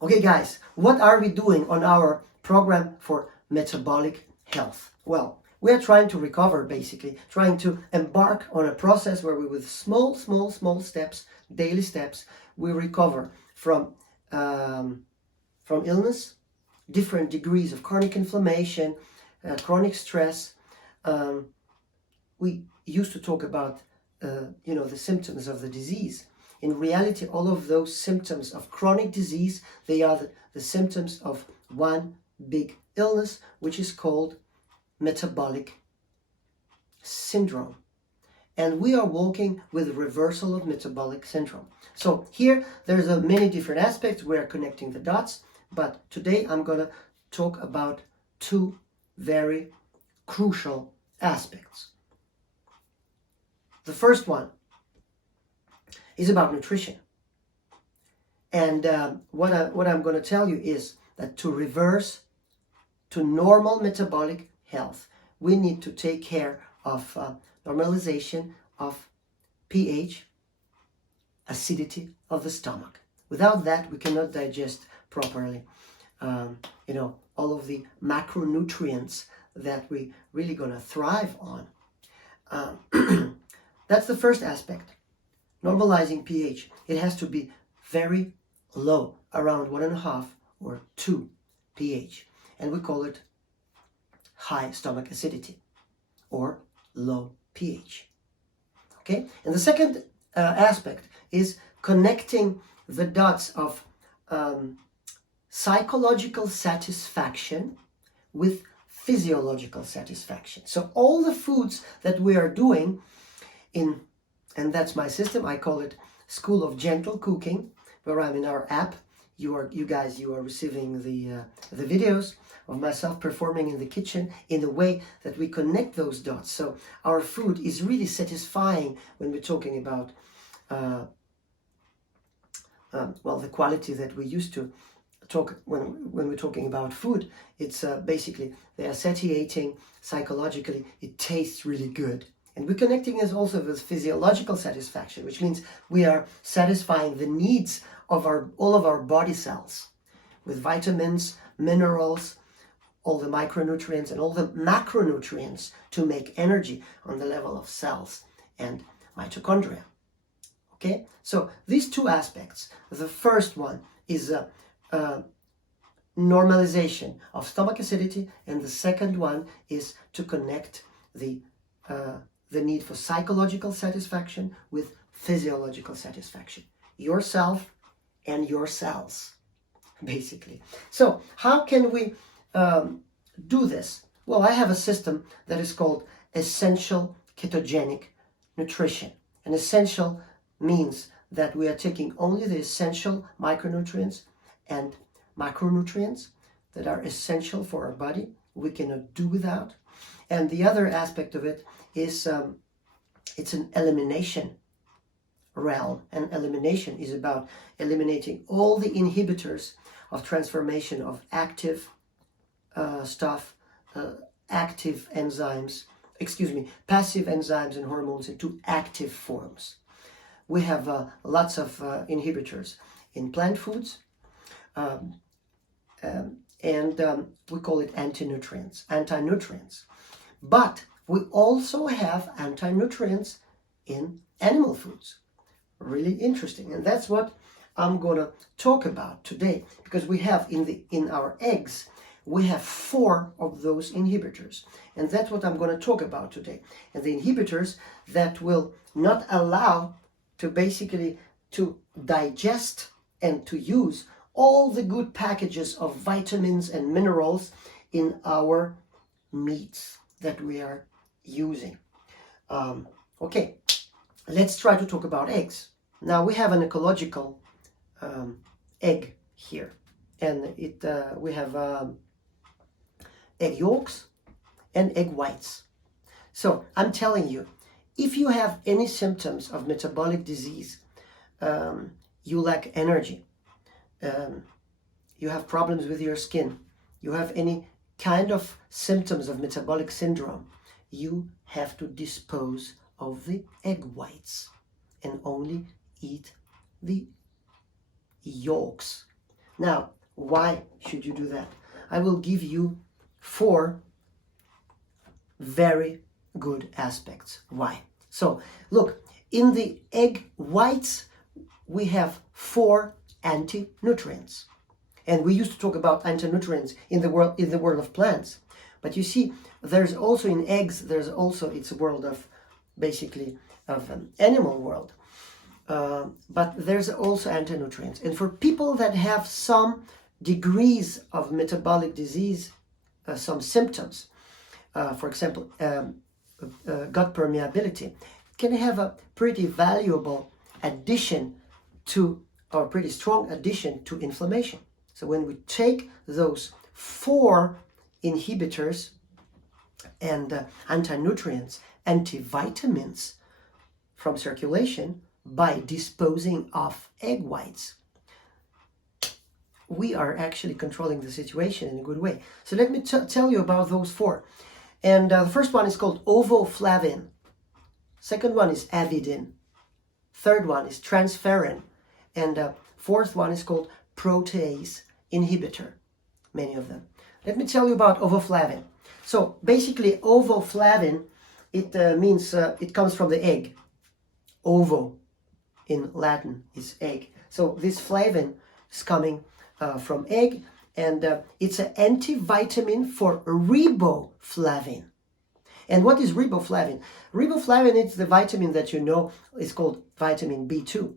Okay guys, what are we doing on our program for metabolic health? Well, we are trying to recover, basically, trying to embark on a process where we, with small steps, daily steps, we recover from illness, different degrees of chronic inflammation, chronic stress. We used to talk about, the symptoms of the disease. In reality, all of those symptoms of chronic disease, they are the symptoms of one big illness, which is called metabolic syndrome. And we are working with reversal of metabolic syndrome. So here, there's many different aspects. We are connecting the dots. But today, I'm going to talk about two very crucial aspects. The first one is about nutrition. And what I'm going to tell you is that to reverse to normal metabolic health, we need to take care of normalization of pH, acidity of the stomach. Without that, we cannot digest properly, all of the macronutrients that we really going to thrive on. That's the first aspect. Normalizing pH, it has to be very low, around 1.5 or 2 pH. And we call it high stomach acidity or low pH. Okay? And the second aspect is connecting the dots of psychological satisfaction with physiological satisfaction. So all the foods that we are doing and that's my system. I call it School of Gentle Cooking, where I'm in our app. You are receiving the videos of myself performing in the kitchen in a way that we connect those dots. So our food is really satisfying when we're talking about the quality that we used to talk when we're talking about food. It's basically they are satiating psychologically. It tastes really good. And we're connecting this also with physiological satisfaction, which means we are satisfying the needs of all of our body cells with vitamins, minerals, all the micronutrients and all the macronutrients to make energy on the level of cells and mitochondria. Okay, so these two aspects. The first one is normalization of stomach acidity, and the second one is to connect the need for psychological satisfaction with physiological satisfaction. Yourself and your cells, basically. So how can we do this? Well, I have a system that is called essential ketogenic nutrition. And essential means that we are taking only the essential micronutrients and macronutrients that are essential for our body. We cannot do without. And the other aspect of it is it's an elimination realm. And elimination is about eliminating all the inhibitors of transformation of active passive enzymes and hormones into active forms. We have lots of inhibitors in plant foods, and we call it anti-nutrients. But we also have anti-nutrients in animal foods. Really interesting. And that's what I'm going to talk about today, because we have in our eggs, we have 4 of those inhibitors. And that's what I'm going to talk about today. And the inhibitors that will not allow to basically to digest and to use all the good packages of vitamins and minerals in our meats that we are using. Okay, let's try to talk about eggs. Now we have an ecological egg here, and we have egg yolks and egg whites. So I'm telling you, if you have any symptoms of metabolic disease, you lack energy, you have problems with your skin, you have any kind of symptoms of metabolic syndrome, you have to dispose of the egg whites and only eat the yolks. Now, why should you do that? I will give you 4 very good aspects. Why? So, look, in the egg whites, we have 4 anti-nutrients. And we used to talk about anti-nutrients in the world of plants. But you see, there's also in eggs, it's a world of basically of an animal world. But there's also anti-nutrients. And for people that have some degrees of metabolic disease, some symptoms, for example, gut permeability, can have a pretty valuable addition to, or pretty strong addition to inflammation. So when we take those 4 inhibitors and anti-nutrients, antivitamins from circulation by disposing of egg whites, we are actually controlling the situation in a good way. So let me tell you about those 4. And the first one is called ovoflavin. Second one is avidin. Third one is transferrin. And fourth one is called protease inhibitor, many of them. Let me tell you about ovoflavin. So basically ovoflavin, it means, it comes from the egg. Ovo in Latin is egg. So this flavin is coming from egg, and it's an antivitamin for riboflavin. And what is riboflavin? Riboflavin is the vitamin that you know is called vitamin B2.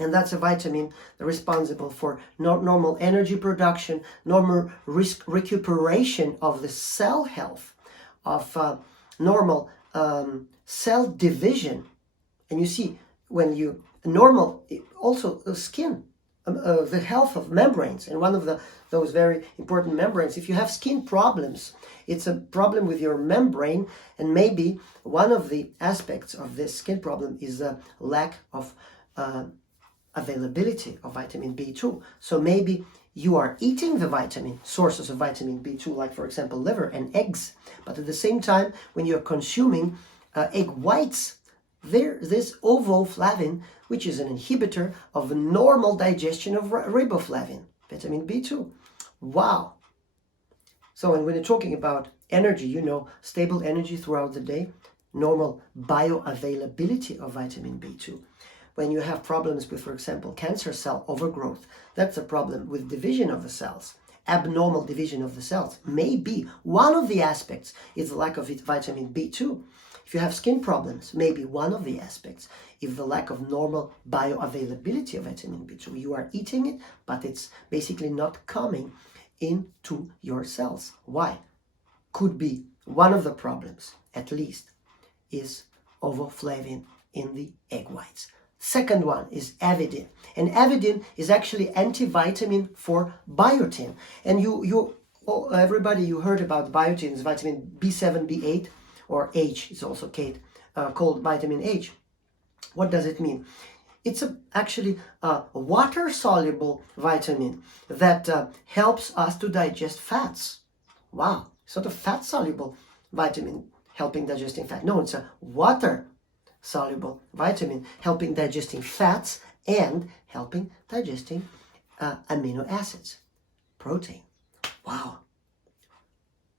And that's a vitamin responsible for normal energy production, normal recuperation of the cell health, of normal cell division. And you see, when you normal, also skin, the health of membranes, and one of those very important membranes. If you have skin problems, it's a problem with your membrane, and maybe one of the aspects of this skin problem is a lack of availability of vitamin B2. So maybe you are eating the sources of vitamin B2, like for example liver and eggs, but at the same time, when you're consuming egg whites, this ovoflavin, which is an inhibitor of the normal digestion of riboflavin, vitamin B2. Wow! So when you're talking about energy, you know, stable energy throughout the day, normal bioavailability of vitamin B2. When you have problems with, for example, cancer cell overgrowth, that's a problem with division of the cells, abnormal division of the cells. Maybe one of the aspects is the lack of vitamin B2. If you have skin problems, maybe one of the aspects is the lack of normal bioavailability of vitamin B2. You are eating it, but it's basically not coming into your cells. Why? Could be one of the problems, at least, is ovoflavin in the egg whites. Second one is avidin. And avidin is actually antivitamin for biotin. And everybody, you heard about biotin, is vitamin B7, B8, or H, is also called vitamin H. What does it mean? It's actually a water-soluble vitamin that helps us to digest fats. Wow, it's not a fat-soluble vitamin helping digesting fat. No, it's a water-soluble vitamin helping digesting fats and helping digesting amino acids, protein. Wow,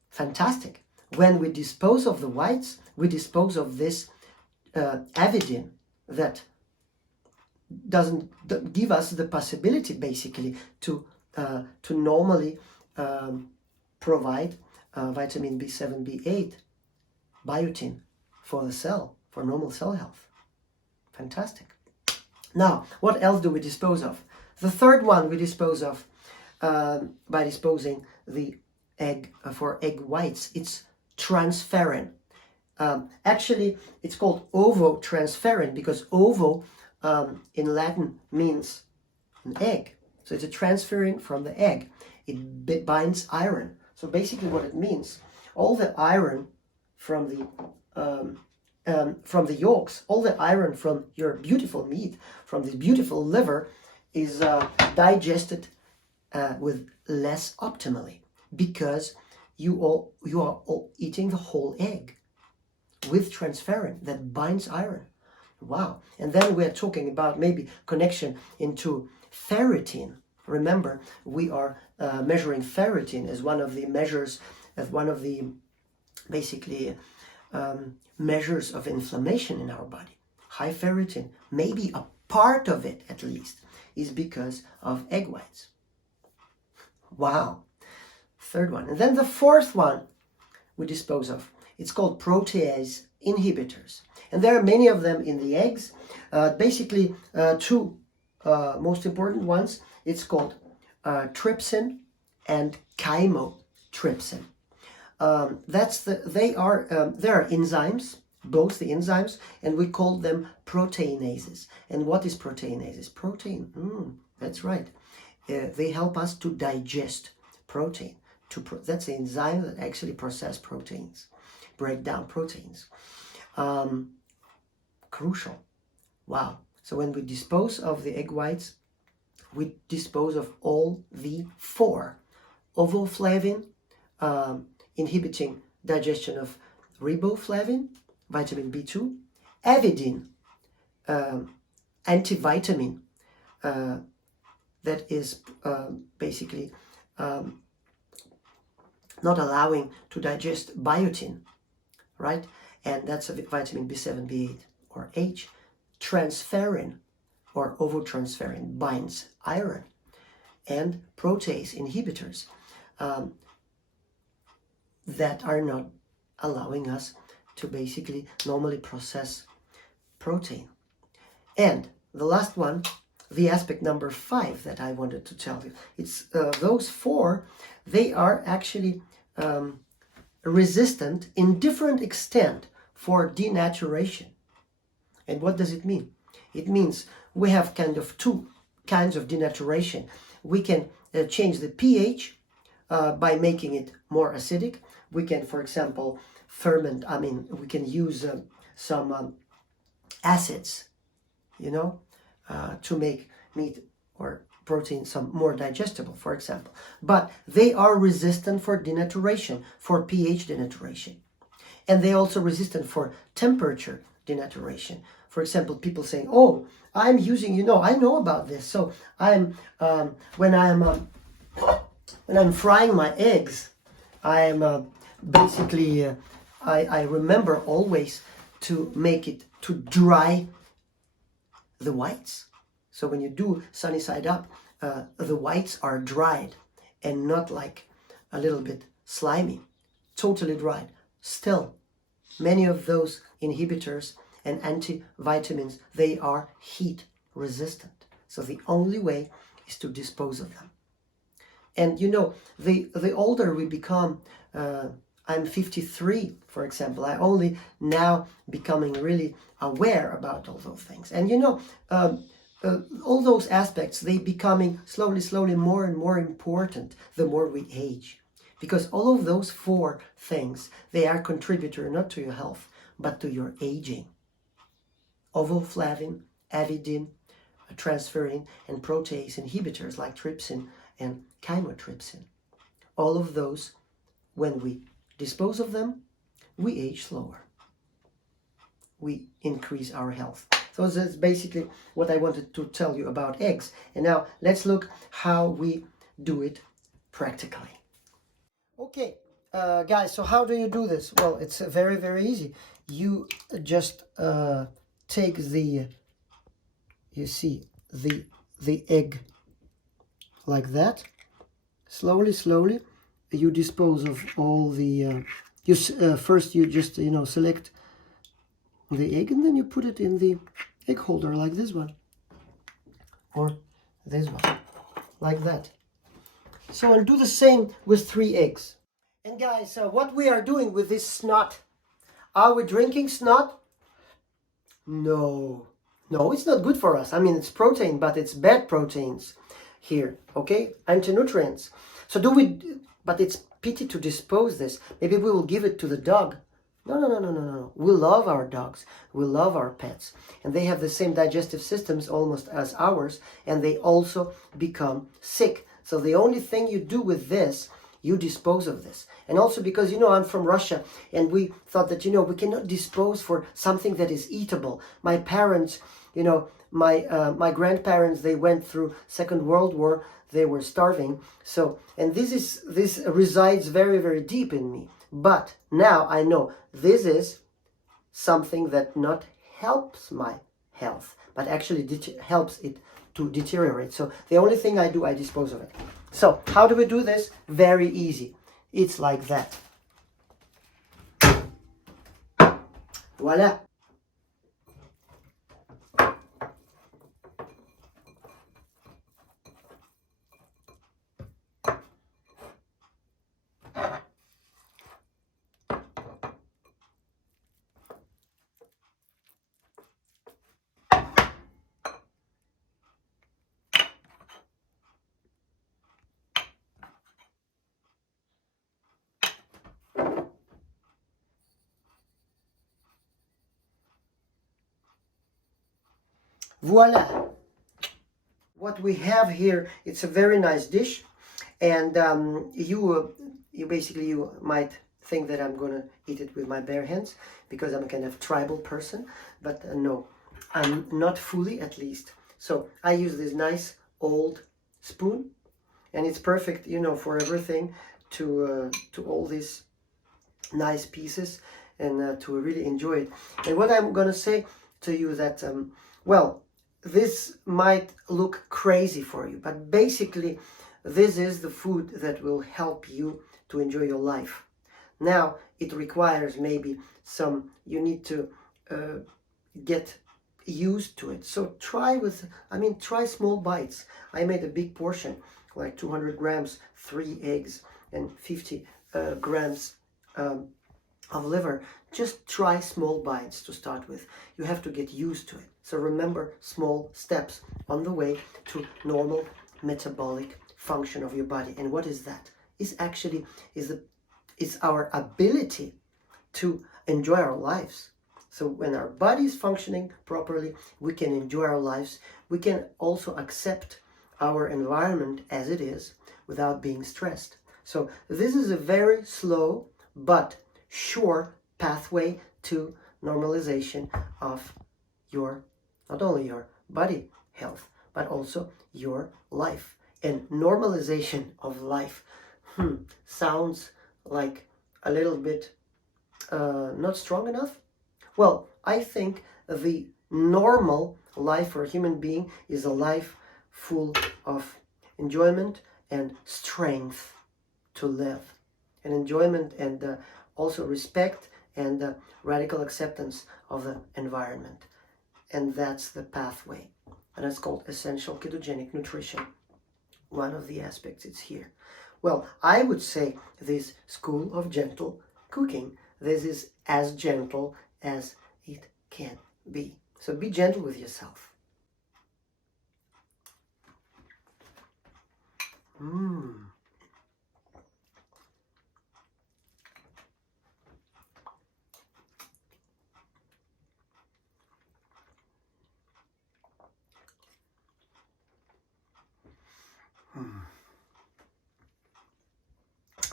fantastic. When we dispose of the whites, we dispose of this avidin that doesn't give us the possibility, basically, to normally provide vitamin B7, B8, biotin for the cell, for normal cell health. Fantastic. Now, what else do we dispose of? The third one we dispose of by disposing the egg for egg whites. It's transferrin. Actually, it's called ovotransferrin because ovo in Latin means an egg. So it's a transferrin from the egg. It binds iron. So basically what it means, all the iron from the yolks, all the iron from your beautiful meat, from this beautiful liver, is digested with less optimally because you are all eating the whole egg with transferrin that binds iron. Wow. And then we're talking about maybe connection into ferritin Remember, we are measuring ferritin as one of the measures, as one of the basically measures of inflammation in our body. High ferritin, maybe a part of it at least, is because of egg whites. Wow. Third one. And then the fourth one we dispose of. It's called protease inhibitors. And there are many of them in the eggs. Basically, two most important ones. It's called trypsin and chymotrypsin. They are enzymes, both the enzymes, and we call them proteinases. And what is proteinases? Protein, that's right. They help us to digest protein. That's the enzyme that actually process proteins, break down proteins. Crucial. Wow. So when we dispose of the egg whites, we dispose of all the four. Ovoflavin, inhibiting digestion of riboflavin, vitamin B2, avidin, antivitamin, that is basically not allowing to digest biotin, right? And that's a vitamin B7, B8, or H. Transferrin, or ovotransferrin, binds iron. And protease inhibitors that are not allowing us to basically normally process protein. And the last one, the aspect number 5 that I wanted to tell you, it's those four, they are actually resistant in different extent for denaturation. And what does it mean? It means we have kind of two kinds of denaturation. We can change the pH by making it more acidic. We can, for example, we can use some acids, to make meat or protein some more digestible, for example. But they are resistant for denaturation, for pH denaturation. And they also resistant for temperature denaturation. For example, people saying, "Oh, I'm using, I know about this. So when I'm frying my eggs, I'm basically I remember always to make it to dry the whites. So when you do sunny side up, the whites are dried and not like a little bit slimy, totally dried. Still, many of those inhibitors and antivitamins, they are heat resistant. So the only way is to dispose of them. And the older we become, I'm 53, for example, I only now becoming really aware about all those things. And all those aspects, they becoming slowly more and more important the more we age. Because all of those four things, they are contributor not to your health, but to your aging. Ovoflavin, avidin, transferrin, and protease inhibitors like trypsin and chymotrypsin. All of those, when we dispose of them, we age slower. We increase our health. So that's basically what I wanted to tell you about eggs. And now let's look how we do it practically. Okay, guys, so how do you do this? Well, it's very, very easy. You just take the egg like that. Slowly, you dispose of all the, first you just, select the egg, and then you put it in the egg holder like this one. Or this one, like that. So I'll do the same with 3 eggs. And guys, what we are doing with this snot, are we drinking snot? No, it's not good for us. I mean, it's protein, but it's bad proteins here, okay? Anti-nutrients. So but it's pity to dispose this. Maybe we will give it to the dog. No. We love our dogs. We love our pets. And they have the same digestive systems almost as ours, and they also become sick. So the only thing you do with this you dispose of this. And also because, you know, I'm from Russia, and we thought that, you know, we cannot dispose for something that is eatable. My parents, you know, my grandparents, they went through Second World War. They were starving. So, and this resides very, very deep in me. But now I know this is something that not helps my health, but actually helps it to deteriorate. So the only thing I do, I dispose of it. So how do we do this? Very easy. It's like that. Voila. Voila. What we have here, it's a very nice dish. And you basically, you might think that I'm gonna eat it with my bare hands because I'm a kind of tribal person, but no, I'm not fully, at least. So I use this nice old spoon, and it's perfect, you know, for everything, to all these nice pieces, and to really enjoy it. And what I'm gonna say to you that well, this might look crazy for you, but basically this is the food that will help you to enjoy your life. Now it requires maybe some, you need to get used to it. So try try small bites. I made a big portion, like 200 grams, 3 eggs, and 50 grams of liver. Just try small bites to start with. You have to get used to it. So remember, small steps on the way to normal metabolic function of your body. And what is that? It's actually it's our ability to enjoy our lives. So when our body is functioning properly, we can enjoy our lives. We can also accept our environment as it is without being stressed. So this is a very slow but sure pathway to normalization of your, not only your body health, but also your life. And normalization of life sounds like a little bit not strong enough. Well, I think the normal life for a human being is a life full of enjoyment and strength to live, and enjoyment, and also respect, and radical acceptance of the environment. And that's the pathway, and it's called essential ketogenic nutrition. One of the aspects is here. Well, I would say this school of gentle cooking, this is as gentle as it can be. So be gentle with yourself.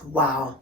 Wow.